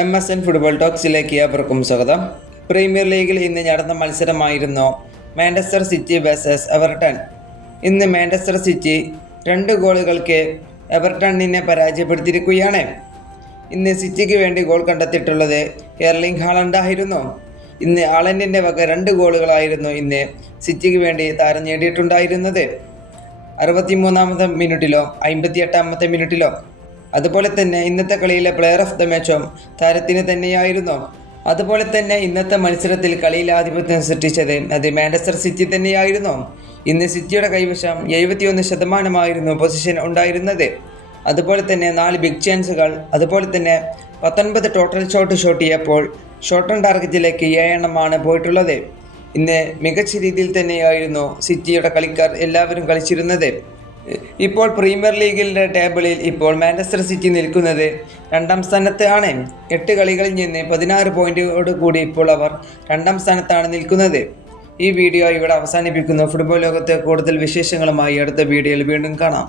M S N football ടോക്സിലേക്ക് ഏവർക്കും സ്വാഗതം. പ്രീമിയർ ലീഗിൽ ഇന്ന് നടന്ന മത്സരമായിരുന്നു മാഞ്ചസ്റ്റർ സിറ്റി വേഴ്സസ് എവർട്ടൺ ഇന്ന് മാഞ്ചസ്റ്റർ സിറ്റി രണ്ട് ഗോളുകൾക്ക് എവർട്ടണിനെ പരാജയപ്പെടുത്തിയിരിക്കുകയാണ്. ഇന്ന് സിറ്റിക്ക് വേണ്ടി ഗോൾ കണ്ടെത്തിയിട്ടുള്ളത് എർലിംഗ് ഹാളണ്ടായിരുന്നു ഇന്ന് ആളൻഡിന്റെ വക രണ്ട് ഗോളുകളായിരുന്നു ഇന്ന് സിറ്റിക്ക് വേണ്ടി താരം നേടിയിട്ടുണ്ടായിരുന്നത്. അറുപത്തിമൂന്നാമത്തെ മിനിറ്റിലോ അമ്പത്തിയെട്ടാമത്തെ മിനിറ്റിലോ അതുപോലെ തന്നെ ഇന്നത്തെ കളിയിലെ പ്ലെയർ ഓഫ് ദ മാച്ചും താരത്തിന് തന്നെയായിരുന്നു. അതുപോലെ തന്നെ ഇന്നത്തെ മത്സരത്തിൽ കളിയിൽ ആധിപത്യം സൃഷ്ടിച്ചത് അത് മാഞ്ചസ്റ്റർ സിറ്റി തന്നെയായിരുന്നു. ഇന്ന് സിറ്റിയുടെ കൈവശം എഴുപത്തിയൊന്ന് ശതമാനമായിരുന്നു പൊസിഷൻ ഉണ്ടായിരുന്നത്. അതുപോലെ തന്നെ നാല് ബിഗ് ചാൻസുകൾ അതുപോലെ തന്നെ പത്തൊൻപത് ടോട്ടൽ ഷോട്ട് ഷോട്ട് ചെയ്യപ്പോൾ ഷോട്ട് ഓൺ ടാർഗറ്റിലേക്ക് ഏഴെണ്ണമാണ് പോയിട്ടുള്ളത്. ഇന്ന് മികച്ച രീതിയിൽ തന്നെയായിരുന്നു സിറ്റിയുടെ കളിക്കാർ എല്ലാവരും കളിച്ചിരുന്നത്. ഇപ്പോൾ പ്രീമിയർ ലീഗിന്റെ ടേബിളിൽ ഇപ്പോൾ മാഞ്ചസ്റ്റർ സിറ്റി നിൽക്കുന്നത് രണ്ടാം സ്ഥാനത്ത് ആണ്. എട്ട് കളികളിൽ നിന്ന് പതിനാറ് പോയിന്റോട് കൂടി ഇപ്പോൾ അവർ രണ്ടാം സ്ഥാനത്താണ് നിൽക്കുന്നത്. ഈ വീഡിയോ ഇവിടെ അവസാനിപ്പിക്കുന്നു. ഫുട്ബോൾ ലോകത്തെ കൂടുതൽ വിശേഷങ്ങളുമായി അടുത്ത വീഡിയോയിൽ വീണ്ടും കാണാം.